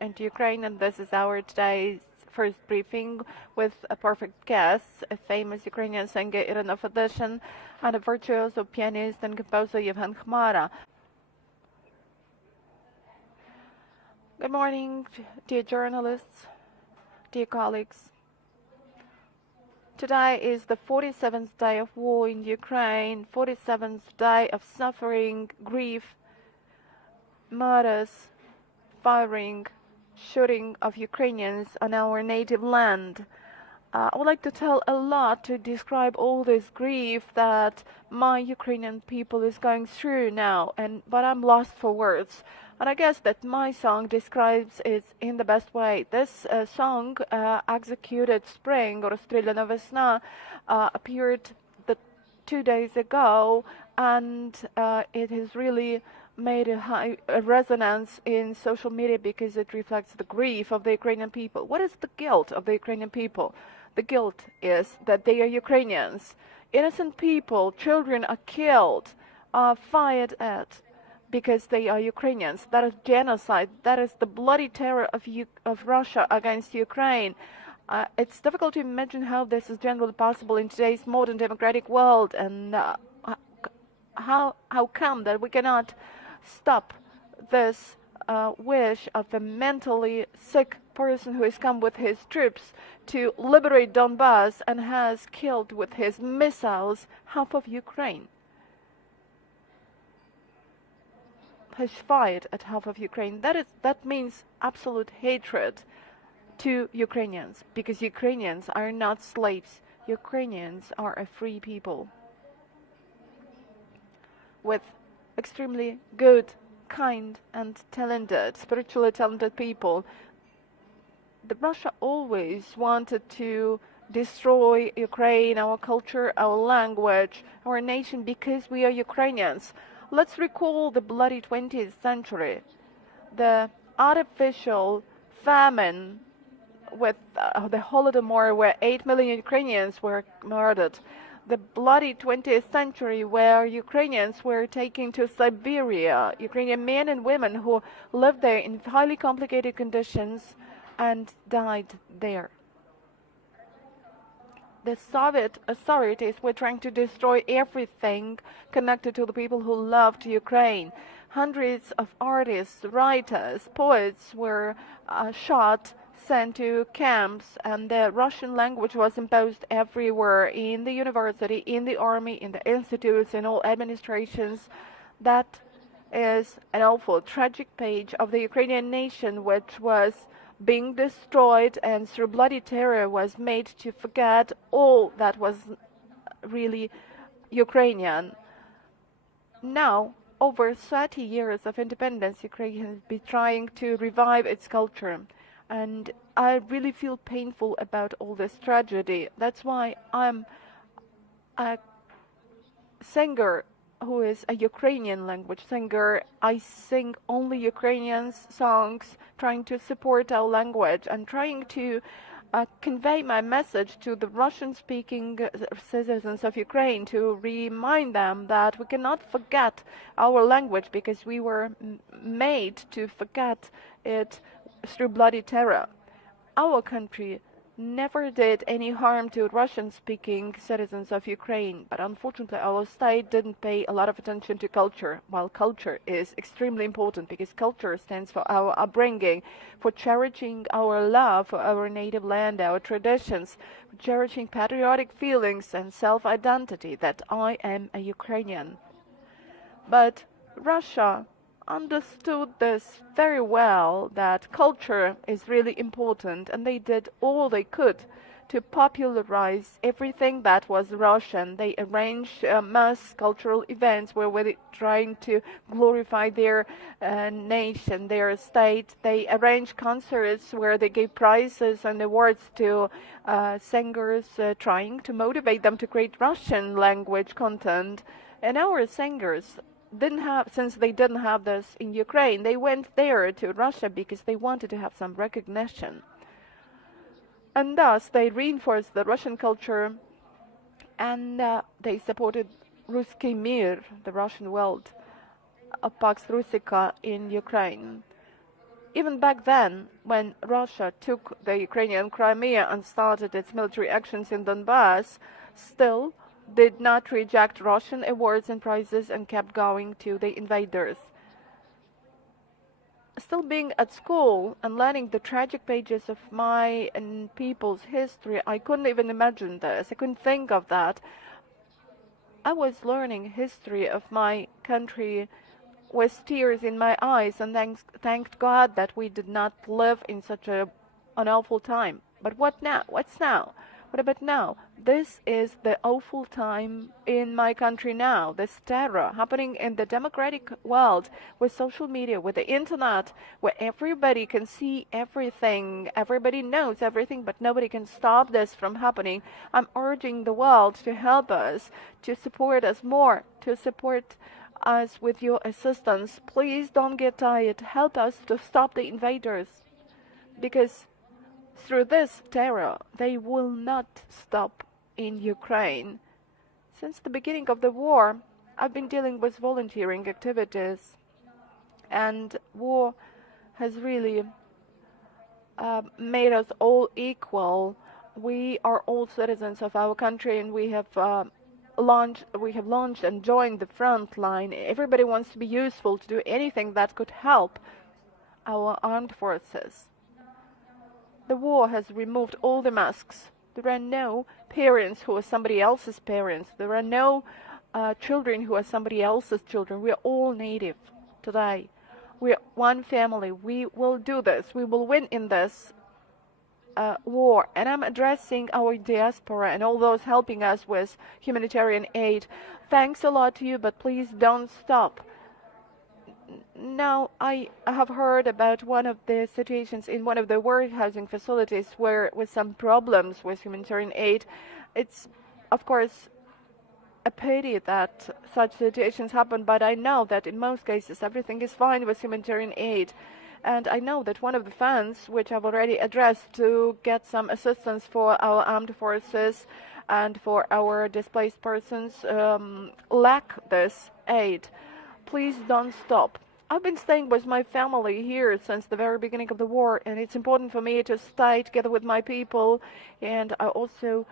into Ukraine, and this is our today's first briefing with a perfect guest, a famous Ukrainian singer Iryna Fedyshyn and a virtuoso pianist and composer Yevhen Khmara. Good morning, dear journalists, dear colleagues. Today is the 47th day of war in Ukraine, 47th day of suffering, grief, murders, firing, shooting of Ukrainians on our native land. I would like to tell a lot to describe all this grief that my Ukrainian people is going through now, but I'm lost for words. And I guess that my song describes it in the best way. This song, Executed Spring, or Strilana Vesna, appeared 2 days ago, and it has really made a resonance in social media because it reflects the grief of the Ukrainian people. What is the guilt of the Ukrainian people? The guilt is that they are Ukrainians. Innocent people, children are killed, are fired at because they are Ukrainians. That is genocide. That is the bloody terror of Russia against Ukraine. It's difficult to imagine how this is generally possible in today's modern democratic world, and how come that we cannot stop this wish of a mentally sick person who has come with his troops to liberate Donbass and has killed with his missiles half of Ukraine. Has fired at half of Ukraine. That means absolute hatred to Ukrainians, because Ukrainians are not slaves. Ukrainians are a free people with extremely good, kind and talented, spiritually talented people. Russia always wanted to destroy Ukraine, our culture, our language, our nation, because we are Ukrainians. Let's recall the bloody 20th century, the artificial famine with the Holodomor, where 8 million Ukrainians were murdered, the bloody 20th century where Ukrainians were taken to Siberia, Ukrainian men and women who lived there in highly complicated conditions and died there. The Soviet authorities were trying to destroy everything connected to the people who loved Ukraine. Hundreds of artists, writers, poets were shot, sent to camps, and the Russian language was imposed everywhere, in the university, in the army, in the institutes, in all administrations. That is an awful, tragic page of the Ukrainian nation, which was being destroyed and through bloody terror was made to forget all that was really Ukrainian. Now, over 30 years of independence, Ukraine has been trying to revive its culture. And I really feel painful about all this tragedy. That's why I'm a singer who is a Ukrainian language singer. I sing only Ukrainian songs, trying to support our language and trying to convey my message to the Russian-speaking citizens of Ukraine, to remind them that we cannot forget our language because we were made to forget it through bloody terror. Our country never did any harm to Russian-speaking citizens of Ukraine, but unfortunately our state didn't pay a lot of attention to culture, while culture is extremely important because culture stands for our upbringing, for cherishing our love for our native land, our traditions, for cherishing patriotic feelings and self-identity that I am a Ukrainian. But Russia understood this very well, that culture is really important, and they did all they could to popularize everything that was Russian. They arranged mass cultural events where they were trying to glorify their nation, their state. They arranged concerts where they gave prizes and awards to singers, trying to motivate them to create Russian language content. And our singers since they didn't have this in Ukraine, they went there to Russia because they wanted to have some recognition. And thus they reinforced the Russian culture, and they supported Ruski Mir, the Russian world, Pax Russika in Ukraine. Even back then, when Russia took the Ukrainian Crimea and started its military actions in Donbass, still did not reject Russian awards and prizes and kept going to the invaders. Still being at school and learning the tragic pages of my and people's history, I couldn't even imagine this. I couldn't think of that. I was learning history of my country with tears in my eyes and thanked God that we did not live in such an awful time. But what now? What's now? What about now? This is the awful time in my country now. This terror happening in the democratic world with social media, with the internet, where everybody can see everything, everybody knows everything, but nobody can stop this from happening. I'm urging the world to help us, to support us more, to support us with your assistance. Please don't get tired. Help us to stop the invaders, because through this terror they will not stop in Ukraine. Since the beginning of the war, I've been dealing with volunteering activities, and war has really made us all equal. We are all citizens of our country, and we have launched and joined the front line. Everybody wants to be useful, to do anything that could help our armed forces. The war has removed all the masks. There are no parents who are somebody else's parents. There are no children who are somebody else's children. We are all native today. We are one family. We will do this. We will win in this war. And I'm addressing our diaspora and all those helping us with humanitarian aid. Thanks a lot to you, but please don't stop. Now, I have heard about one of the situations in one of the warehousing facilities where with some problems with humanitarian aid. It's, of course, a pity that such situations happen, but I know that in most cases everything is fine with humanitarian aid. And I know that one of the funds, which I've already addressed to get some assistance for our armed forces and for our displaced persons, lack this aid. Please don't stop. I've been staying with my family here since the very beginning of the war, and it's important for me to stay together with my people. And I also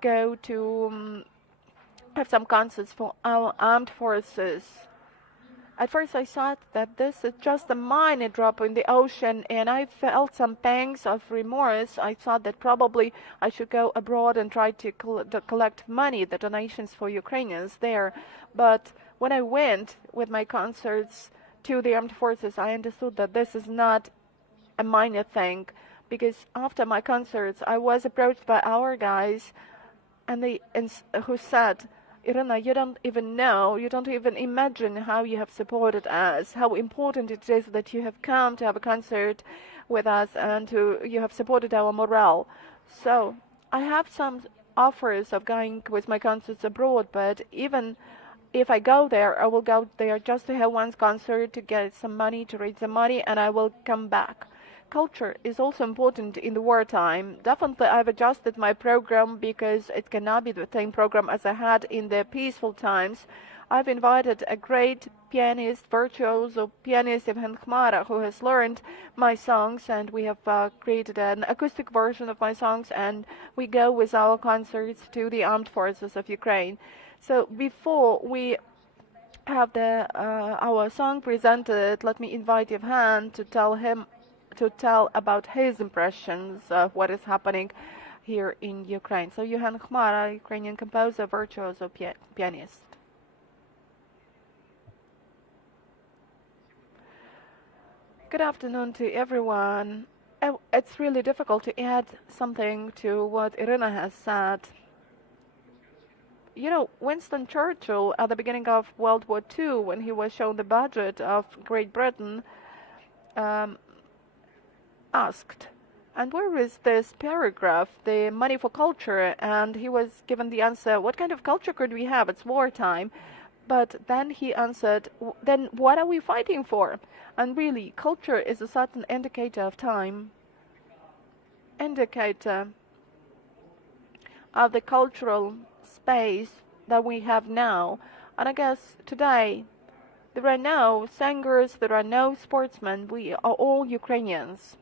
go to have some concerts for our armed forces. At first I thought that this is just a minor drop in the ocean, and I felt some pangs of remorse. I thought that probably I should go abroad and try to collect money, the donations for Ukrainians there. But when I went with my concerts to the armed forces, I understood that this is not a minor thing, because after my concerts I was approached by our guys and who said, Iryna, you don't even know, you don't even imagine how you have supported us, how important it is that you have come to have a concert with us and you have supported our morale. So I have some offers of going with my concerts abroad, but even if I go there, I will go there just to have one concert, to get some money, to raise some money, and I will come back. Culture is also important in the wartime. Definitely I've adjusted my program because it cannot be the same program as I had in the peaceful times. I've invited a great pianist, virtuoso pianist, Yevhen Khmara, who has learned my songs, and we have created an acoustic version of my songs, and we go with our concerts to the armed forces of Ukraine. So before we have our song presented, let me invite Yevhen to tell about his impressions of what is happening here in Ukraine. So Yevhen Khmara, Ukrainian composer, virtuoso pianist. Good afternoon to everyone. It's really difficult to add something to what Iryna has said. You know, Winston Churchill, at the beginning of World War II, when he was shown the budget of Great Britain, asked, and where is this paragraph, the money for culture? And he was given the answer, what kind of culture could we have? It's wartime. But then he answered, then what are we fighting for? And really, culture is a certain indicator of time, indicator of the cultural space that we have now. And I guess today There are no singers, there are no sportsmen. We are all Ukrainians.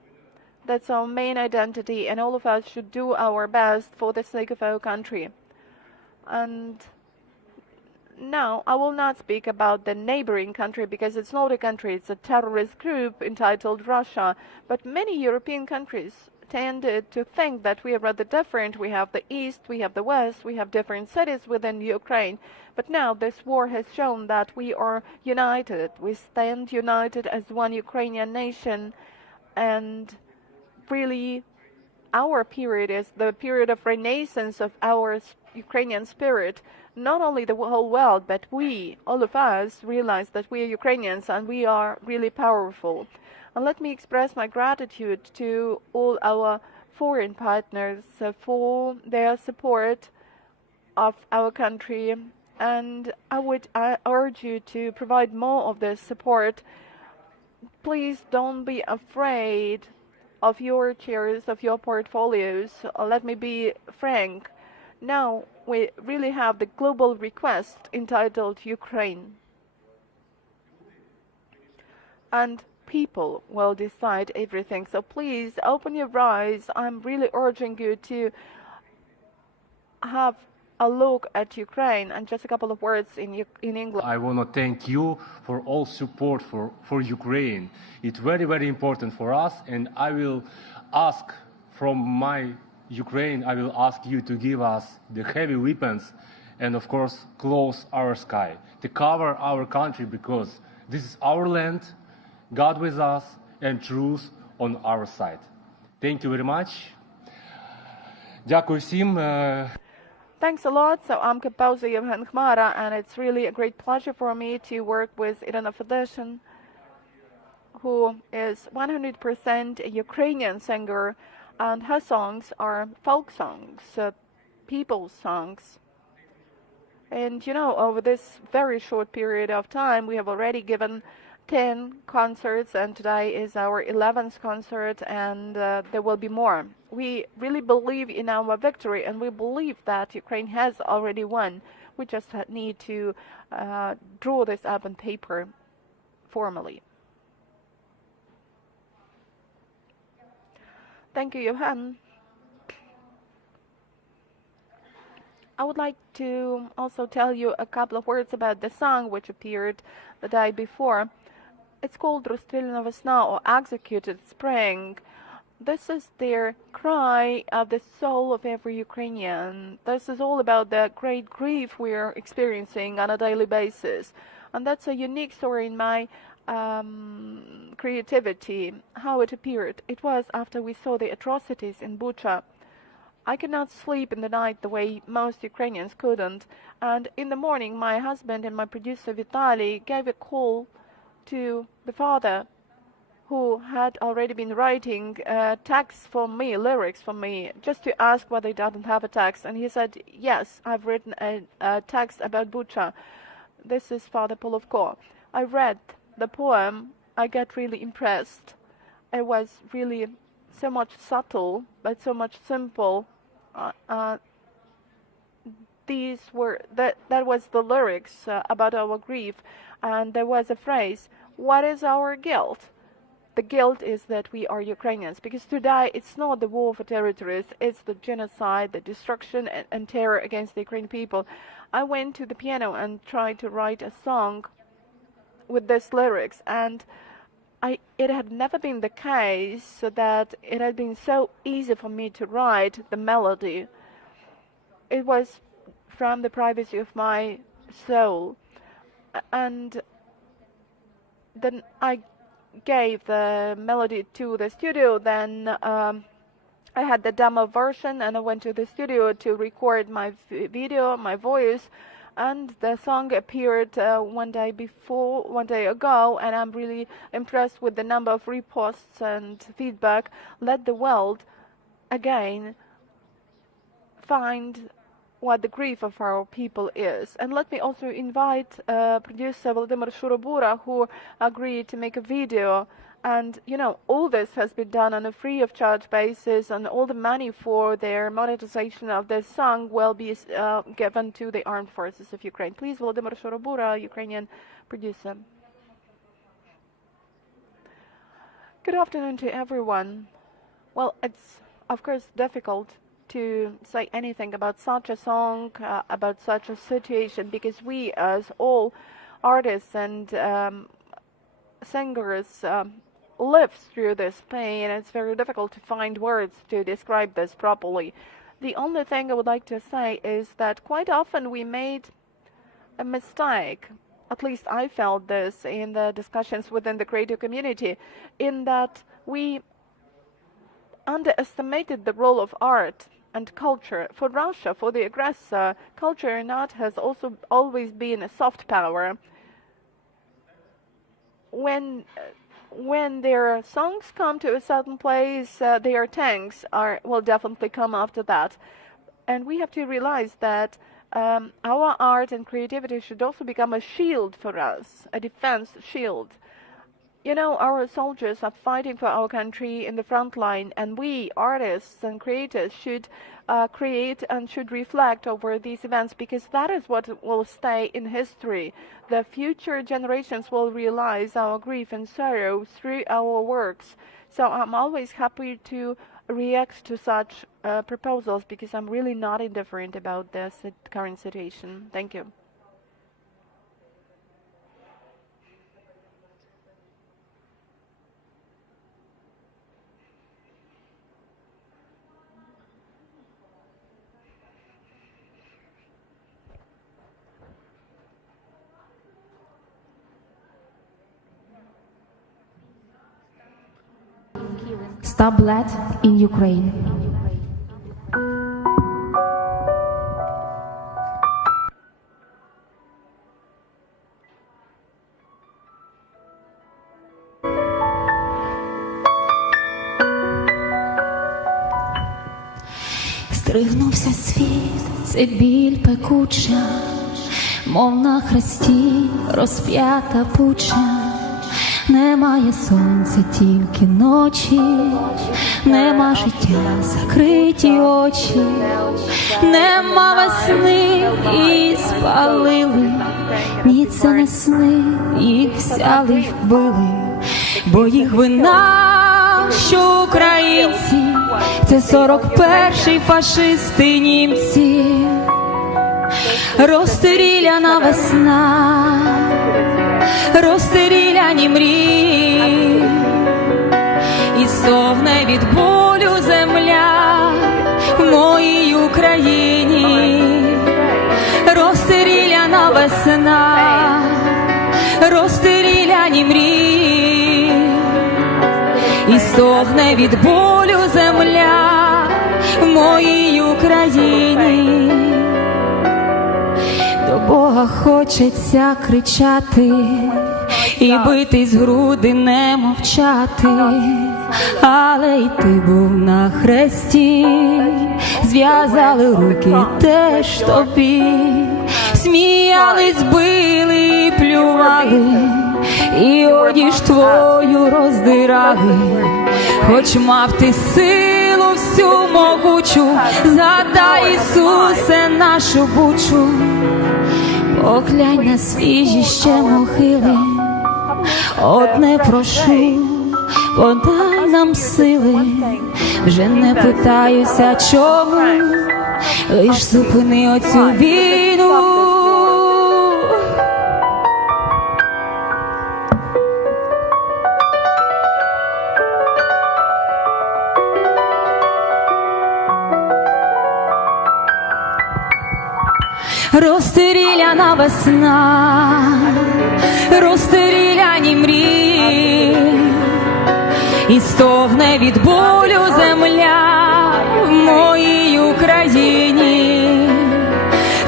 That's our main identity, and all of us should do our best for the sake of our country. And now, I will not speak about the neighboring country because it's not a country, it's a terrorist group entitled Russia. But many European countries tended to think that we are rather different. We have the East, we have the West, we have different cities within Ukraine. But now this war has shown that we are united. We stand united as one Ukrainian nation, and really our period is the period of renaissance of our Ukrainian spirit. Not only the whole world, but we, all of us, realize that we are Ukrainians and we are really powerful. And let me express my gratitude to all our foreign partners for their support of our country. And I urge you to provide more of this support. Please don't be afraid of your chairs, of your portfolios. Let me be frank. Now we really have the global request entitled Ukraine. And people will decide everything. So please open your eyes. I'm really urging you to have a look at Ukraine. And just a couple of words in English. I want to thank you for all support for Ukraine. It's very, very important for us, and I will ask from my Ukraine, I will ask you to give us the heavy weapons and, of course, close our sky, to cover our country, because this is our land, God with us, and truth on our side. Thank you very much. Дякую всім. Thanks a lot. So I'm composer Yevhen Khmara, and it's really a great pleasure for me to work with Iryna Fedyshyn, who is 100% a Ukrainian singer, and her songs are folk songs, people's songs. And you know, over this very short period of time, we have already given 10 concerts, and today is our 11th concert, and there will be more. We really believe in our victory, and we believe that Ukraine has already won. We just need to draw this up on paper formally. Thank you, Yevhen. I would like to also tell you a couple of words about the song which appeared the day before. It's called Rozsтріляна весна, or Executed Spring. This is their cry of the soul of every Ukrainian. This is all about the great grief we are experiencing on a daily basis. And that's a unique story in my creativity, how it appeared. It was after we saw the atrocities in Bucha. I could not sleep in the night the way most Ukrainians couldn't. And in the morning, my husband and my producer Vitaly gave a call to the father, who had already been writing texts for me, lyrics for me, just to ask whether he doesn't have a text. And he said, yes, I've written a text about Bucha. This is Father Polovko. I read the poem. I got really impressed. It was really so much subtle, but so much simple. That was the lyrics about our grief. And there was a phrase, what is our guilt? The guilt is that we are Ukrainians, because today it's not the war for territories, it's the genocide, the destruction and terror against the Ukrainian people. I went to the piano and tried to write a song with these lyrics, and it had never been the case that it had been so easy for me to write the melody. It was from the privacy of my soul. And then I gave the melody to the studio. Then I had the demo version, and I went to the studio to record my video, my voice, and the song appeared one day ago, and I'm really impressed with the number of reposts and feedback. Let the world again find what the grief of our people is. And let me also invite producer Volodymyr Shurubura, who agreed to make a video. And, you know, all this has been done on a free of charge basis, and all the money for their monetization of this song will be given to the armed forces of Ukraine. Please, Volodymyr Shurubura, Ukrainian producer. Good afternoon to everyone. Well, it's of course difficult to say anything about such a song, about such a situation, because we as all artists and singers live through this pain. It's very difficult to find words to describe this properly. The only thing I would like to say is that quite often we made a mistake. At least I felt this in the discussions within the creative community, in that we underestimated the role of art and culture. For Russia, for the aggressor, culture and art has also always been a soft power. When their songs come to a certain place, their tanks will definitely come after that. And we have to realize that our art and creativity should also become a shield for us, a defense shield. You know, our soldiers are fighting for our country in the front line, and we, artists and creators, should create and should reflect over these events, because that is what will stay in history. The future generations will realize our grief and sorrow through our works. So I'm always happy to react to such proposals, because I'm really not indifferent about this current situation. Thank you. Stop blood in Ukraine. Стригнувся світ, це біль пекуча, мов на хресті розп'ята пуча. Немає сонця, тільки ночі, нема життя, закриті очі, нема весни, і спалили, ні, це не сни, їх взяли й вбили, бо їх вина, що українці, це 41-й фашисти німці, розстріляна весна, розстріляні мрії, і стогне від болю земля в моїй Україні, розстріляна весна, розстріляні мрії, і стогне від болю земля в моїй Україні. До Бога хочеться кричати і битись в груди, не мовчати, але й ти був на хресті, зв'язали руки теж тобі, сміялись, били і плювали, і одіж твою роздирали, хоч мав ти силу всю могучу, згадай, Ісусе, нашу бучу, поглянь на свіжі ще могили, одне прошу, подай нам сили, вже не питаюся чому, лиш зупини оцю війну. Розстріляна весна, розстріляні мрії, і стогне від болю земля в моїй Україні,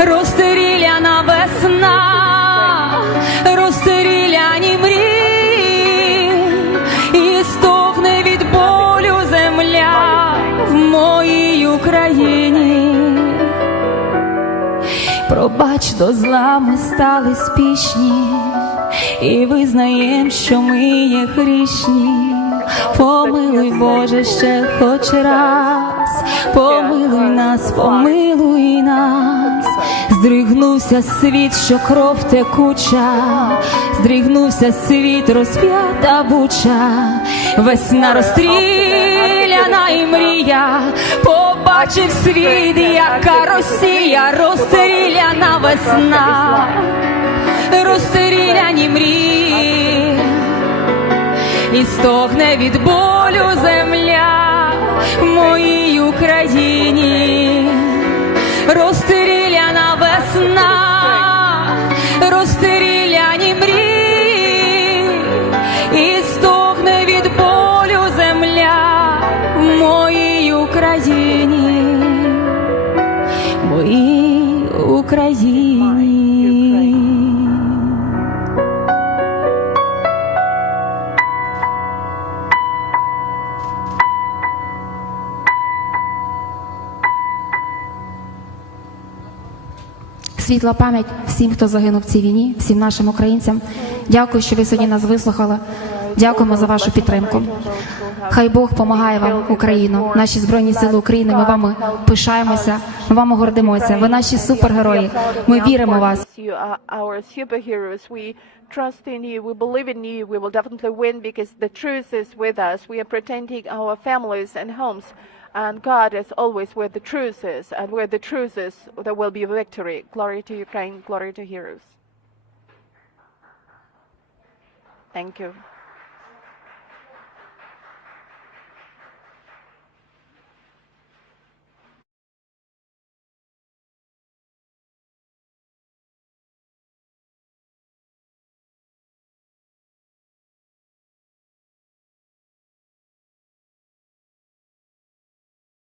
розстріляна весна, розстріляні мрії, і стогне від болю земля в моїй Україні. Пробач, до зла ми стали спішні, і визнаєм, що ми є грішні, помилуй, Боже, ще хоч раз, помилуй нас, помилуй нас. Здригнувся світ, що кров текуча, здригнувся світ, розп'ята буча, весна розстріляна і мрія, побачив світ, яка Росія, розстріляна весна, розстріляні мрії, і стогне від болю земля моїй Україні. Розстріляна весна, розстріляні мрії, і стогне від болю земля моїй Україні, моїй Україні. Світла пам'ять всім, хто загинув в цій війні, всім нашим українцям. Дякую, що ви сьогодні нас вислухали. Дякуємо за вашу підтримку. Хай Бог допомагає вам, Україну, наші Збройні Сили України. Ми вами пишаємося, ми вами гордимося. Ви наші супергерої. Ми віримо в вас. Trust in you, we believe in you, we will definitely win because the truth is with us. We are protecting our families and homes, and God is always where the truth is, and where the truth is, there will be victory. Glory to Ukraine, glory to heroes. Thank you.